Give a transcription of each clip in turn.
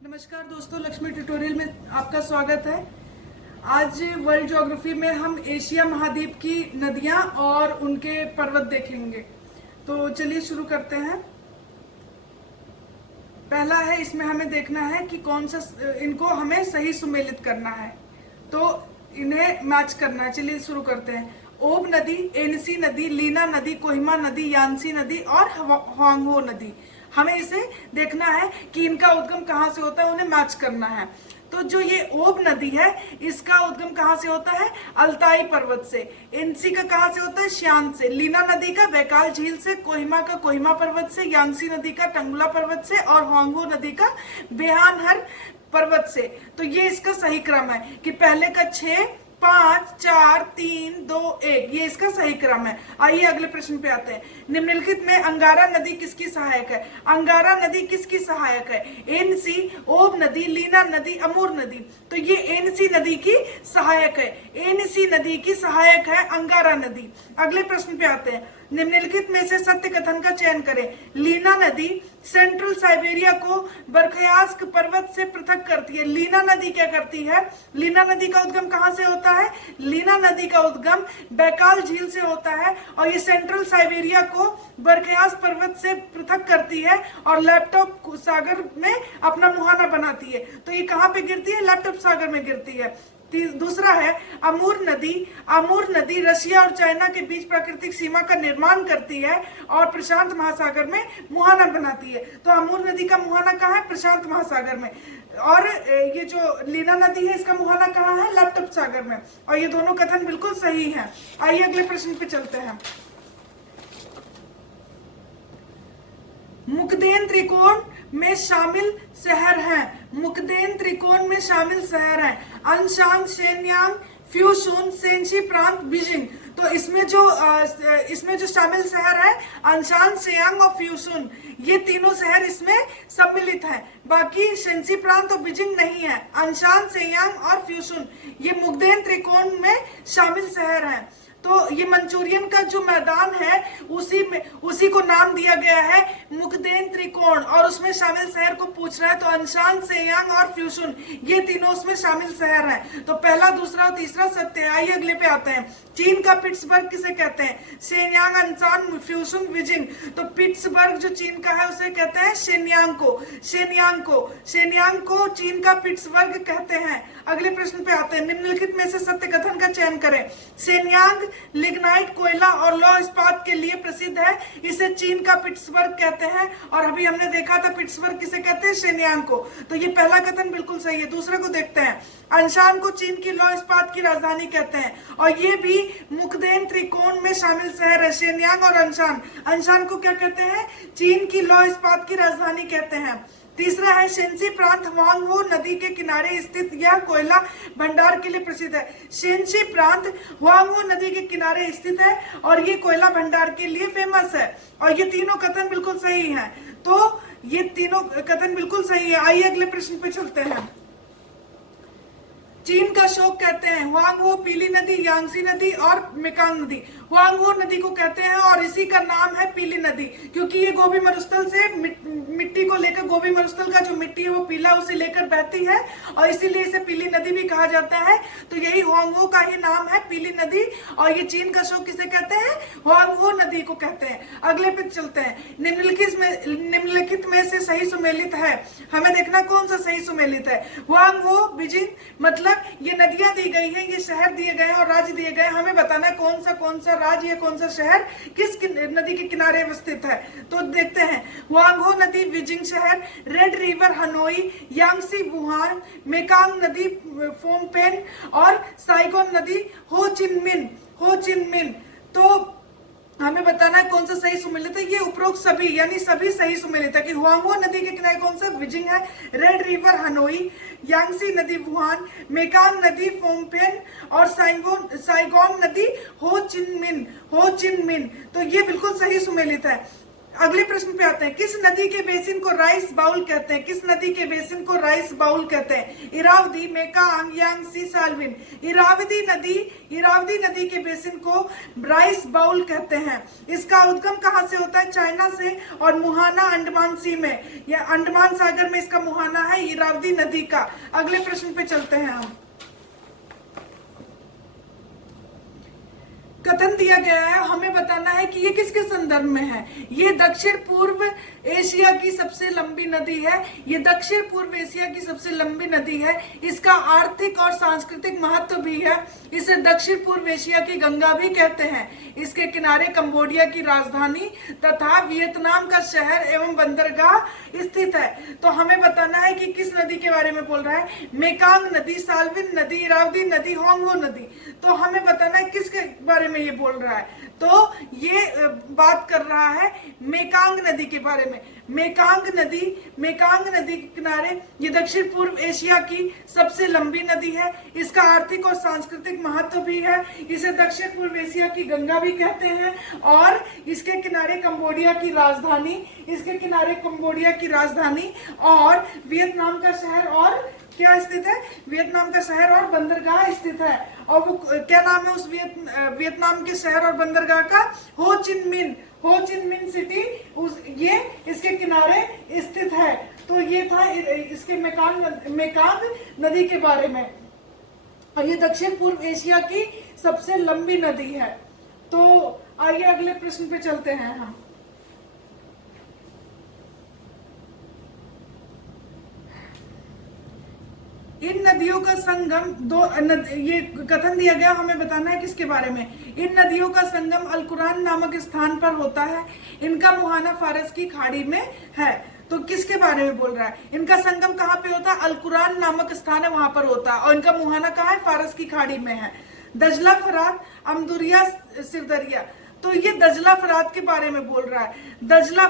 नमस्कार दोस्तों, लक्ष्मी ट्यूटोरियल में आपका स्वागत है। आज वर्ल्ड ज्योग्राफी में हम एशिया महाद्वीप की नदियां और उनके पर्वत देखेंगे। तो चलिए शुरू करते हैं। पहला है, इसमें हमें देखना है कि कौन सा इनको हमें सही सुमेलित करना है, तो इन्हें मैच करना है। चलिए शुरू करते हैं। ओब नदी, एनसी नदी, लीना नदी, कोहिमा नदी, यानसी नदी और हुआंगहो नदी। हमें इसे देखना है कि इनका उद्गम कहाँ से होता है, उन्हें मैच करना है। तो जो ये ओब नदी है, इसका उद्गम कहाँ से होता है? अल्ताई पर्वत से। एनसी का कहाँ से होता है? श्यान से। लीना नदी का बैकाल झील से, कोहिमा का कोहिमा पर्वत से, यानसी नदी का टंगुला पर्वत से और हुआंगहो नदी का बेहानहर पर्वत से। तो ये इसका सही क्रम है कि पहले का 6, 5, 4, 3, 2, 1, ये इसका सही क्रम है। आइए अगले प्रश्न पे आते हैं। निम्नलिखित में अंगारा नदी किसकी सहायक है? अंगारा नदी किसकी सहायक है? एनसी, ओब नदी, लीना नदी, अमूर नदी। तो ये एनसी नदी की सहायक है। एनसी नदी की सहायक है अंगारा नदी। अगले प्रश्न पे आते हैं। निम्नलिखित में से सत्य कथन का चयन करें। लीना नदी सेंट्रल साइबेरिया को बर्खयास्क पर्वत से पृथक करती है। लीना नदी क्या करती है? लीना नदी का उद्गम कहां से होता है? लीना नदी का उद्गम बैकाल झील से होता है और ये सेंट्रल साइबेरिया को बर्खयास्क पर्वत से पृथक करती है और लैपटॉप सागर में अपना मुहाना बनाती है। तो ये कहां पे गिरती है? लैपटॉप सागर में गिरती है। दूसरा है अमूर नदी। अमूर नदी रशिया और चाइना के बीच प्राकृतिक सीमा का निर्माण करती है और प्रशांत महासागर में मुहाना बनाती है। तो अमूर नदी का मुहाना कहाँ है? प्रशांत महासागर में। और ये जो लीना नदी है, इसका मुहाना कहाँ है? लैपटॉप सागर में। और ये दोनों कथन बिल्कुल सही हैं। आइए अगले प्रश्न पे चलते हैं। मुकदेन त्रिकोण में शामिल शहर हैं। मुकदेन त्रिकोण में शामिल शहर हैं अनशान, शेनयांग, फ्यूशुन, सेंशी प्रांत, बीजिंग। तो इसमें जो शामिल शहर है अनशान, शेयांग और फ्यूशुन, ये तीनों शहर इसमें सम्मिलित हैं। बाकी शेंशी प्रांत और बीजिंग नहीं है। अनशान, शेयांग और फ्यूशुन ये मुकदेन त्रिकोण में शामिल शहर हैं। तो ये मंचूरियन का जो मैदान है उसी को नाम दिया गया है मुकदेन त्रिकोण, और उसमें शामिल शहर को पूछ रहा है। तो अनशान, शेयांग और फ्यूशुन ये तीनों उसमें शामिल शहर हैं। तो पहला, दूसरा और तीसरा सत्य है। आइए अगले पे आते हैं। चीन का पिट्सबर्ग किसे कहते हैं? Shenyang, Anshan, Fushun, Beijing. तो पिट्सबर्ग जो चीन का है उसे कहते हैं शेनयांग को। शेनयांग को चीन का पिट्सबर्ग कहते हैं। अगले प्रश्न पे आते हैं। निम्नलिखित में से सत्य कथन का चयन करें। शेनयांग लिग्नाइट, कोयला और लौह इस्पात के लिए प्रसिद्ध है। इसे चीन का पिट्सबर्ग कहते हैं। और अभी हमने देखा था पिट्सबर्ग किसे कहते हैं? शेनयांग को। तो ये पहला कथन बिल्कुल सही है। दूसरे को देखते हैं। अनशान को चीन की लौह इस्पात की राजधानी कहते हैं और ये भी मुकदेन त्रिकोण में शामिल शहर है। शेनयांग और अनशान। अनशान को क्या कहते हैं? चीन की लौह इस्पात की राजधानी कहते हैं। तीसरा है शेंशी प्रांत हुआंगहो नदी के किनारे स्थित यह कोयला भंडार के लिए प्रसिद्ध है। शेंशी प्रांत हुआंगहो नदी के किनारे स्थित है और ये कोयला भंडार के लिए फेमस है। और ये तीनों कथन बिल्कुल सही हैं। तो ये तीनों कथन बिल्कुल सही है। आइए अगले प्रश्न पे चलते हैं। चीन का शोक कहते हैं हुआंगहो, पीली नदी, यांगसी नदी और मेकांग नदी। हुआंगहो नदी को कहते हैं और इसी का नाम है पीली नदी, क्योंकि ये गोबी मरुस्थल से मिट्टी को लेकर, गोबी मरुस्थल का जो मिट्टी है वो पीला उसे लेकर बहती है और इसीलिए इसे पीली नदी भी कहा जाता है। तो यही हुआंगहो का ही नाम है, पीली नदी। और ये चीन का शोक किसे कहते हैं? हुआंगहो नदी को कहते हैं। अगले पे चलते हैं। निम्नलिखित में से सही सुमेलित है। हमें देखना कौन सा सही सुमेलित है। हुआंगहो, बीजिंग, मतलब ये नदियां दी गई हैं, ये शहर दिए गए हैं और राज्य दिए गए हैं। हमें बताना है कौन सा राज्य या कौन सा शहर किस नदी के किनारे अवस्थित है। तो देखते हैं। हुआंगहो नदी बीजिंग शहर, red river Hanoi, Yangtze Wuhan, Mekong नदी फोमपेन और साइगोन नदी हो चिन मिन। तो हमें बताना है कौन सा सही सुमेलित है। ये उपरोक्त सभी यानी सभी सही सुमेलित है कि हुआंगहो नदी के किनारे कौन सा? बीजिंग है, रेड रिवर हनोई, यांगसी नदी वुहान, मेकांग नदी फोमपेन और साइगोन नदी हो चिन मिन। तो ये बिल्कुल सही सुमेलित है। अगले प्रश्न पे आते हैं, किस नदी के बेसिन को राइस बाउल कहते हैं? किस नदी के बेसिन को राइस बाउल कहते हैं? Irrawaddy, Mekong, Yangtze, Salvin. Irrawaddy नदी के बेसिन को राइस बाउल कहते हैं। इसका उद्गम कहां से होता है? चाइना से, और मुहाना अंडमान सी में, या अंडमान सागर में इसका मुहाना है इरावदी नदी का। अगले प्रश्न पे चलते हैं हम। कथन दिया गया है, हमें बताना है कि ये किसके संदर्भ में है। ये दक्षिण पूर्व एशिया की सबसे लंबी नदी है। ये दक्षिण पूर्व एशिया की सबसे लंबी नदी है। इसका आर्थिक और सांस्कृतिक महत्व भी है। इसे दक्षिण पूर्व एशिया की गंगा भी कहते हैं। इसके किनारे कंबोडिया की राजधानी तथा वियतनाम का शहर एवं बंदरगाह स्थित है। तो हमें बताना है कि किस नदी के बारे में बोल रहा है। मेकांग नदी, साल्विन नदी, इरावदी नदी, होंगो नदी। तो हमें बताना है किसके बारे में ये बोल रहा है। तो ये बात कर रहा है मेकांग नदी के बारे में। मेकांग नदी के किनारे, ये दक्षिण पूर्व एशिया की सबसे लंबी नदी है। इसका आर्थिक और सांस्कृतिक महत्व भी है। इसे दक्षिण पूर्व एशिया की गंगा भी कहते हैं। और इसके किनारे कंबोडिया की राजधानी और वियतनाम का शहर और क्या स्थित है? वियतनाम का शहर और बंदरगाह स्थित है। और वो क्या नाम है उस वियतनाम के शहर और बंदरगाह का? हो चिन मिन सिटी ये इसके किनारे स्थित है। तो ये था इसके मेकांग नदी के बारे में। और ये दक्षिण पूर्व एशिया की सबसे लंबी नदी है। तो आइए अगले प्रश्न पे चलते हैं हम। इन नदियों का संगम ये कथन दिया गया, हमें बताना है किसके बारे में। इन नदियों का संगम अलकुरान नामक स्थान पर होता है। इनका मुहाना फारस की खाड़ी में है। तो किसके बारे में बोल रहा है? इनका संगम कहाँ पे होता है? अलकुरान नामक स्थान है, वहां पर होता है। और इनका मुहाना कहाँ है? फारस की खाड़ी में है। दजला, फरात, अमदुरिया, सिरदरिया। तो ये दजला फरात के बारे में बोल रहा है। दजला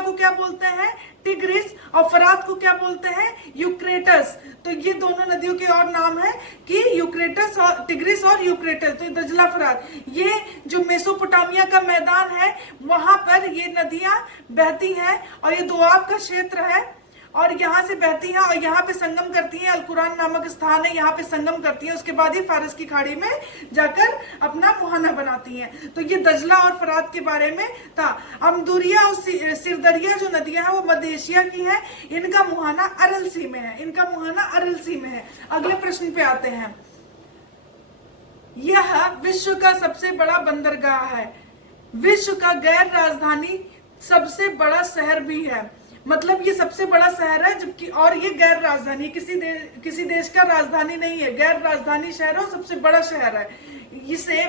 को क्या बोलते हैं? टिग्रिस। और फरात को क्या बोलते हैं? यूक्रेटस। तो ये दोनों नदियों के और नाम है कि यूक्रेटस और टिग्रिस और यूक्रेटस। तो दजला फरात, ये जो मेसोपोटामिया का मैदान है वहां पर ये नदियां बहती हैं। और ये दोआब का क्षेत्र है और यहाँ से बहती हैं और यहाँ पे संगम करती हैं। अलकुरान नामक स्थान है, यहाँ पे संगम करती हैं। उसके बाद ही फारस की खाड़ी में जाकर अपना मुहाना बनाती हैं। तो ये दजला और फरात के बारे में था। अमदुरिया और सिरदरिया जो नदियां हैं वो मध्य एशिया की हैं। इनका मुहाना अरल सी में है। अगले प्रश्न पे आते हैं। यह विश्व का सबसे बड़ा बंदरगाह है। विश्व का गैर राजधानी सबसे बड़ा शहर भी है। मतलब ये सबसे बड़ा शहर है, जबकि और ये गैर राजधानी, किसी देश का राजधानी नहीं है, गैर राजधानी शहर और सबसे बड़ा शहर है। इसे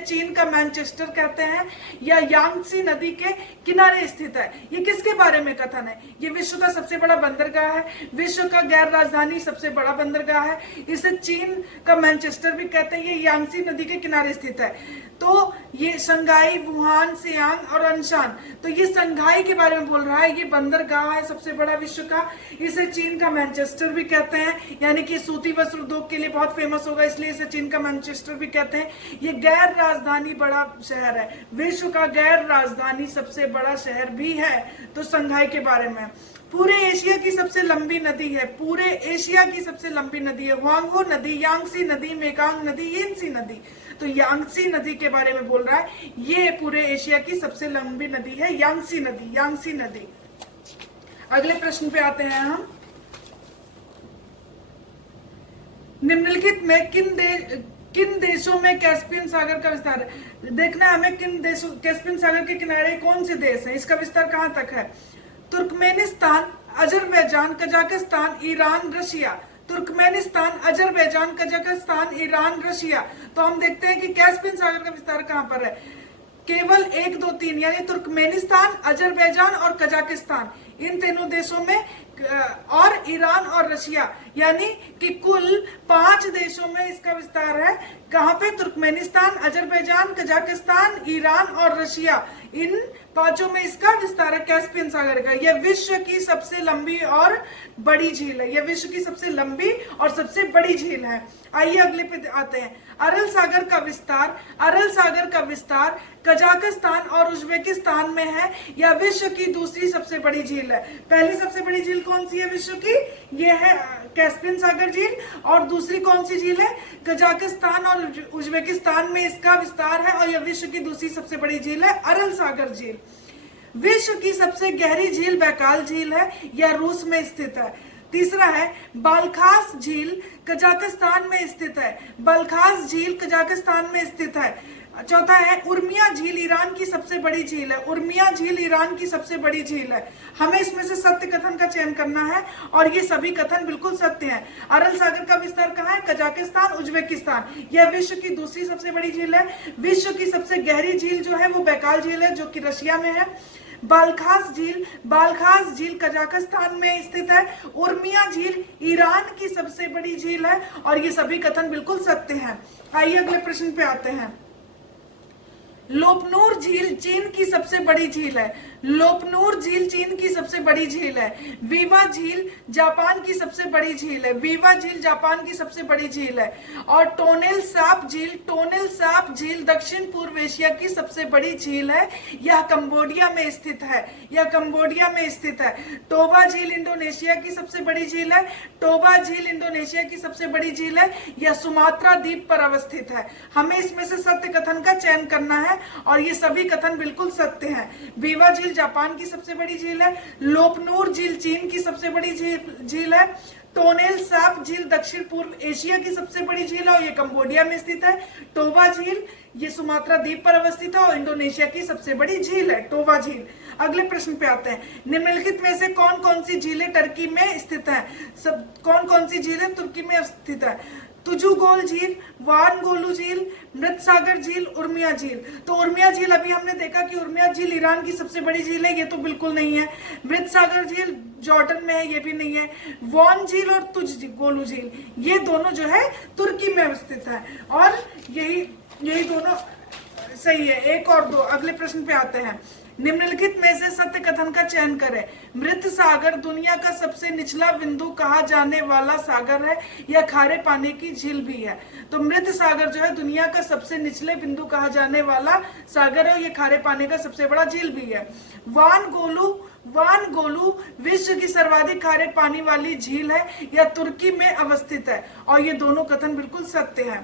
चीन का मैनचेस्टर कहते हैं, या यांगसी नदी के किनारे स्थित है। ये किसके बारे में कथन है? ये विश्व का सबसे बड़ा बंदरगाह है, विश्व का गैर राजधानी सबसे बड़ा बंदरगाह है। इसे चीन का मैनचेस्टर भी कहते हैं। ये यांगसी नदी के किनारे स्थित है। तो ये शंघाई, वुहान, सियांग और अनशान। तो ये शंघाई के बारे में बोल रहा है। ये बंदरगाह है सबसे बड़ा विश्व का। इसे चीन का मैनचेस्टर भी कहते हैं, यानी कि सूती वस्त्र उद्योग के लिए बहुत फेमस होगा, इसलिए इसे चीन का मैनचेस्टर भी कहते हैं। ये गैर राजधानी बड़ा शहर है, विश्व का गैर राजधानी सबसे बड़ा शहर भी है। तो शंघाई के बारे में। पूरे एशिया की सबसे लंबी नदी है, हुआंगहो नदी, यांगसी नदी, मेकांग नदी, यिनसी नदी। तो यांगसी नदी के बारे में बोल रहा है। ये पूरे एशिया की सबसे लंबी नदी है, यांगसी नदी। अगले प्रश्न पे आते हैं हम। निम्नलिखित में किन देशों में कैस्पियन सागर का विस्तार है? देखना हमें कैस्पियन सागर के किनारे कौन से देश हैं, इसका विस्तार कहां तक है। Turkmenistan, Azerbaijan, Kazakhstan, Iran, Russia. तो हम देखते हैं कि कैस्पियन सागर का विस्तार कहां पर है। केवल 1, 2, 3 यानी तुर्कमेनिस्तान, अजरबैजान और कजाकिस्तान, इन तीनों देशों में, और ईरान और रशिया, यानी कि कुल 5 देशों में इसका विस्तार है। कहां पे? तुर्कमेनिस्तान, अजरबैजान, कजाकिस्तान, ईरान और रशिया, इन 5 में इसका विस्तार है कैस्पियन सागर का। यह विश्व की सबसे लंबी और बड़ी झील है। आइए अगले पे आते हैं। अरल सागर का विस्तार कजाकिस्तान और उज्बेकिस्तान में है या विश्व की दूसरी सबसे बड़ी झील है? पहली सबसे बड़ी झील कौन सी है विश्व की? ये है कैस्पियन सागर झील। और दूसरी कौन सी झील है? कजाकिस्तान और उज्बेकिस्तान में इसका विस्तार है और यह विश्व की दूसरी सबसे बड़ी झील है अरल सागर झील। विश्व की सबसे गहरी झील बैकाल झील है, यह रूस में स्थित है। तीसरा है बालखास झील कजाकिस्तान में स्थित है, बालखास झील कजाकिस्तान में स्थित है। चौथा है उर्मिया झील ईरान की सबसे बड़ी झील है, उर्मिया झील ईरान की सबसे बड़ी झील है। हमें इसमें से सत्य कथन का चयन करना है और ये सभी कथन बिल्कुल सत्य हैं। अरल सागर का विस्तार कहाँ है? Kazakhstan Uzbekistan. यह विश्व की दूसरी सबसे बड़ी झील है। विश्व की सबसे गहरी झील जो है वो बैकाल झील है जो कि रशिया में है। बालखास झील कजाकिस्तान में स्थित है। उर्मिया झील ईरान की सबसे बड़ी झील है और ये सभी कथन बिल्कुल सत्य हैं। आइए अगले प्रश्न पे आते हैं। लोपनूर झील चीन की सबसे बड़ी झील है, लोपनूर झील चीन की सबसे बड़ी झील है। वीवा झील जापान की सबसे बड़ी झील है, वीवा झील जापान की सबसे बड़ी झील है। और टोनेल साप झील दक्षिण पूर्व एशिया की सबसे बड़ी झील है, यह कंबोडिया में स्थित है, यह कंबोडिया में स्थित है। टोबा झील इंडोनेशिया की सबसे बड़ी झील है, टोबा झील इंडोनेशिया की सबसे बड़ी झील है, यह सुमात्रा द्वीप पर अवस्थित है। हमें इसमें से सत्य कथन का चयन करना है और ये सभी कथन बिल्कुल सत्य हैं। वीवा झील जापान की सबसे बड़ी झील है, लोपनूर झील चीन की सबसे बड़ी झील है, टोनेल साप झील दक्षिण पूर्व एशिया की सबसे बड़ी झील है और ये कंबोडिया में स्थित है। टोबा झील ये सुमात्रा द्वीप पर अवस्थित है और इंडोनेशिया की सबसे बड़ी झील है टोबा झील। अगले प्रश्न पे आते हैं। निम्नलिखित में से कौन कौन सी झीलें टर्की में स्थित है? सब कौन कौन सी झीलें तुर्की में स्थित है? तुजुगोल झील, वान गोलू झील, मृत सागर झील, उर्मिया झील। तो उर्मिया झील अभी हमने देखा कि उर्मिया झील ईरान की सबसे बड़ी झील है, ये तो बिल्कुल नहीं है। मृत सागर झील जॉर्डन में है, ये भी नहीं है। वान झील और गोलू झील ये दोनों जो है तुर्की में अवस्थित है और यही दोनों सही है। एक और दो। अगले प्रश्न पे आते हैं। निम्नलिखित में से सत्य कथन का चयन करें। मृत सागर दुनिया का सबसे निचला बिंदु कहा जाने वाला सागर है, यह खारे पानी की झील भी है। तो मृत सागर जो है दुनिया का सबसे निचले बिंदु कहा जाने वाला सागर है, यह खारे पानी का सबसे बड़ा झील भी है। वान गोलू विश्व की सर्वाधिक खारे पानी वाली झील है, यह तुर्की में अवस्थित है और ये दोनों कथन बिल्कुल सत्य है।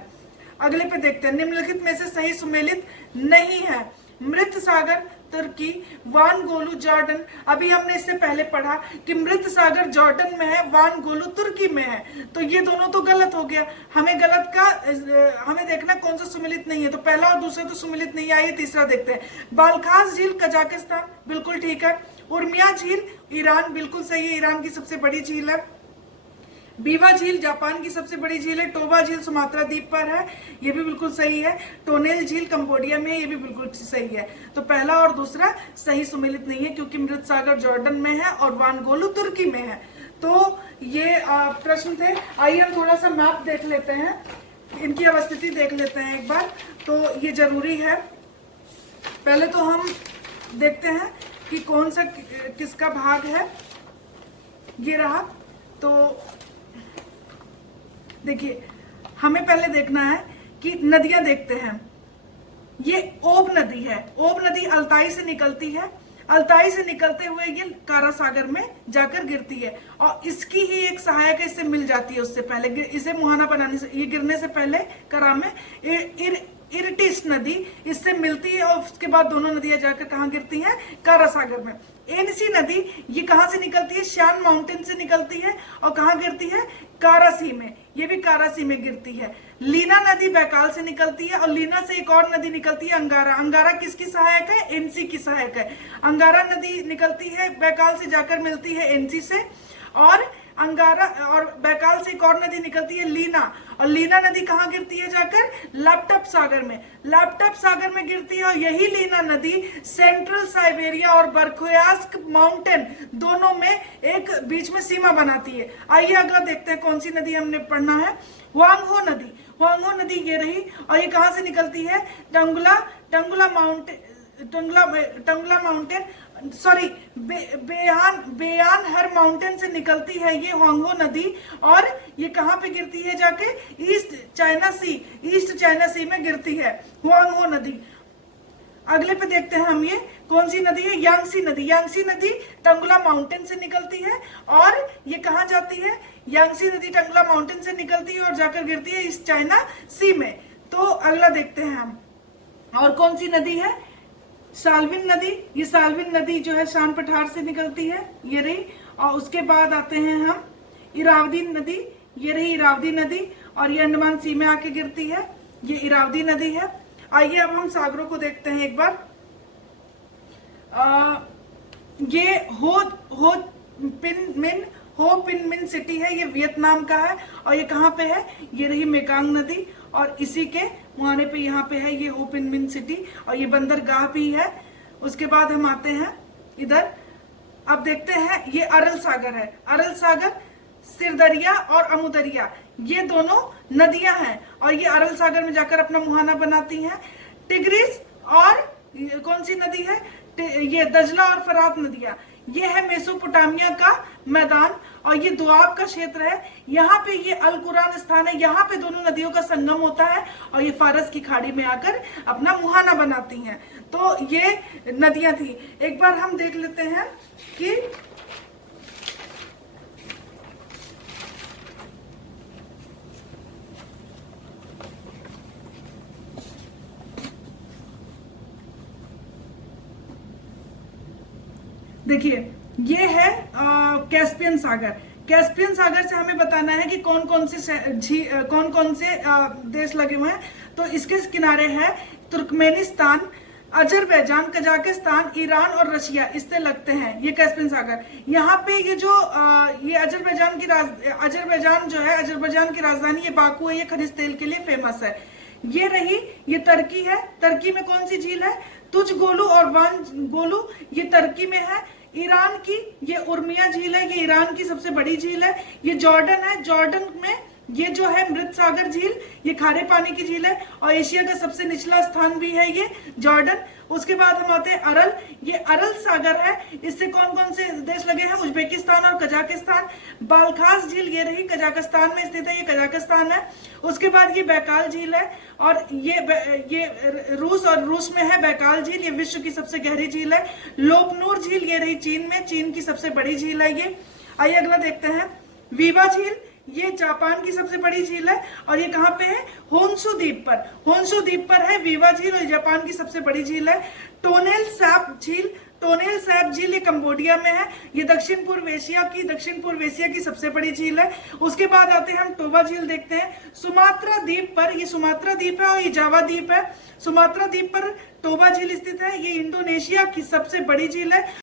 अगले पे देखते हैं। निम्नलिखित में से सही सुमेलित नहीं है। मृत सागर तुर्की, वान गोलू जॉर्डन। अभी हमने इससे पहले पढ़ा कि मृत सागर जॉर्डन में है, वान गोलू तुर्की में है, तो ये दोनों तो गलत हो गया। हमें देखना कौन सा सुमेलित नहीं है। तो पहला और दूसरा तो सुमेलित नहीं। आइए तीसरा देखते हैं। बालखास झील कजाकिस्तान, बिल्कुल ठीक है। उर्मिया झील ईरान, बिल्कुल सही है, ईरान की सबसे बड़ी झील है। बीवा झील जापान की सबसे बड़ी झील है। टोबा झील सुमात्रा द्वीप पर है, ये भी बिल्कुल सही है। टोनेल झील कंबोडिया में है, ये भी बिल्कुल सही है। तो पहला और दूसरा सही सुमेलित नहीं है क्योंकि मृत सागर जॉर्डन में है और वानगोलू तुर्की में है। तो ये प्रश्न थे। आइए हम थोड़ा सा मैप देख लेते हैं, इनकी अवस्थिति देख लेते हैं एक बार, तो ये जरूरी है। पहले तो हम देखते हैं कि कौन सा किसका भाग है। ये रहा। तो देखिए हमें पहले देखना है कि नदियां देखते हैं। ये ओब नदी है, ओब नदी अल्ताई से निकलती है, अल्ताई से निकलते हुए ये कारा सागर में जाकर गिरती है और इसकी ही एक सहायक इससे मिल जाती है। उससे पहले इसे मुहाना बनाने से, ये गिरने से पहले करा में इरिटिस नदी इससे मिलती है और उसके बाद दोनों नदियां जाकर कहाँ गिरती हैं? कारा सागर में। एनसी नदी ये कहाँ से निकलती है? शान माउंटेन से निकलती है और कहाँ गिरती है? कारासी में, ये भी कारासी में गिरती है। लीना नदी बैकाल से निकलती है और लीना से एक और नदी निकलती है अंगारा। अंगारा किसकी सहायक है? एनसी की सहायक है। अंगारा नदी निकलती है बैकाल से जाकर मिलती है एनसी से, और अंगारा और बैकाल से एक और नदी निकलती है लीना, और लीना नदी कहाँ गिरती है जाकर? लापटप सागर में, लापटप सागर में गिरती है। और यही लीना नदी सेंट्रल साइबेरिया और बर्खोयास्क माउंटेन दोनों में एक बीच में सीमा बनाती है। आइए अगला देखते हैं कौन सी नदी हमने पढ़ना है। वांगहो नदी, वांगहो नदी ये रही और ये कहाँ से निकलती है? टंगुला माउंटेन सॉरी बेयान हर माउंटेन से निकलती है ये वांगहो नदी, और ये कहाँ पे गिरती है जाके? ईस्ट चाइना सी में गिरती है वांगहो नदी। अगले पे देखते हैं हम, ये कौन सी नदी है? यांगसी नदी। यांगसी नदी टंगला माउंटेन से निकलती है और ये कहाँ जाती है? यांगसी नदी टंगला माउंटेन से निकलती है और जाकर गिरती है इस चाइना सी में। तो अगला देखते हैं हम, और कौन सी नदी है? साल्विन नदी। ये साल्विन नदी जो है शान पठार से निकलती है, ये रही। और उसके बाद आते हैं हम इरावदी नदी, ये रही इरावदी नदी, और ये अंडमान सी में आके गिरती है, ये इरावदी नदी है। आइए अब हम सागरों को देखते हैं एक बार। ये हो पिन मिन सिटी है, ये वियतनाम का है, और ये कहाँ पे है? ये रही मेकांग नदी, और इसी के मुहाने पे यहाँ पे है ये हो पिन मिन सिटी, और ये बंदरगाह भी है। उसके बाद हम आते हैं इधर, अब देखते हैं ये अरल सागर है। अरल सागर, सिरदरिया और अमुदरिया ये दोनों नदियां हैं, और ये अरल सागर में जाकर अपना मुहाना बनाती हैं। टिग्रिस और कौन सी नदी है? ये दजला और फरात नदियां, ये है मेसोपोटामिया का मैदान, और ये दुआब का क्षेत्र है। यहाँ पे ये अल कुरान स्थान है, यहाँ पे दोनों नदियों का संगम होता है, और ये फारस की खाड़ी में आकर अपना मुहाना बनाती हैं। तो ये नदियां थी। एक बार हम देख लेते हैं कि देखिए ये है कैस्पियन सागर। कैस्पियन सागर से हमें बताना है कि कौन कौन से देश लगे हुए हैं। तो इसके किनारे है तुर्कमेनिस्तान, अजरबैजान, कजाकिस्तान, ईरान और रशिया, इससे लगते हैं ये कैस्पियन सागर। यहाँ पे ये जो ये अजरबैजान जो है, अजरबैजान की राजधानी ये बाकू है, ये खनिज तेल के लिए फेमस है। ये रही, ये तुर्की है। तुर्की में कौन सी झील है? तुज गोलू और वान गोलू, ये तुर्की में है। ईरान की ये उर्मिया झील है, ये ईरान की सबसे बड़ी झील है। ये जॉर्डन है, जॉर्डन में ये जो है मृत सागर झील, ये खारे पानी की झील है, और एशिया का सबसे निचला स्थान भी है ये जॉर्डन। उसके बाद हम आते हैं अरल, ये अरल सागर है। इससे कौन कौन से देश लगे हैं? उज्बेकिस्तान और कजाकिस्तान। बालखास झील ये रही, कजाकिस्तान में स्थित है, ये कजाकिस्तान है। उसके बाद ये बैकाल झील है, और ये रूस, और रूस में है बैकाल झील, ये विश्व की सबसे गहरी झील है। लोपनूर झील ये रही चीन में, चीन की सबसे बड़ी झील है ये। आइए अगला देखते हैं, वीवा झील, ये जापान की सबसे बड़ी झील है, और ये कहाँ पे है? होन्शु द्वीप पर। होन्शु द्वीप पर है वीवा झील, और जापान की सबसे बड़ी झील है। टोनेल सैप झील, टोनेल सैप झील ये कंबोडिया में है, ये दक्षिण पूर्व एशिया की सबसे बड़ी झील है। उसके बाद आते हैं हम टोबा झील देखते हैं, सुमात्रा द्वीप पर। ये सुमात्रा द्वीप है और ये जावा द्वीप है। सुमात्रा द्वीप पर टोबा झील स्थित है, ये इंडोनेशिया की सबसे बड़ी झील है।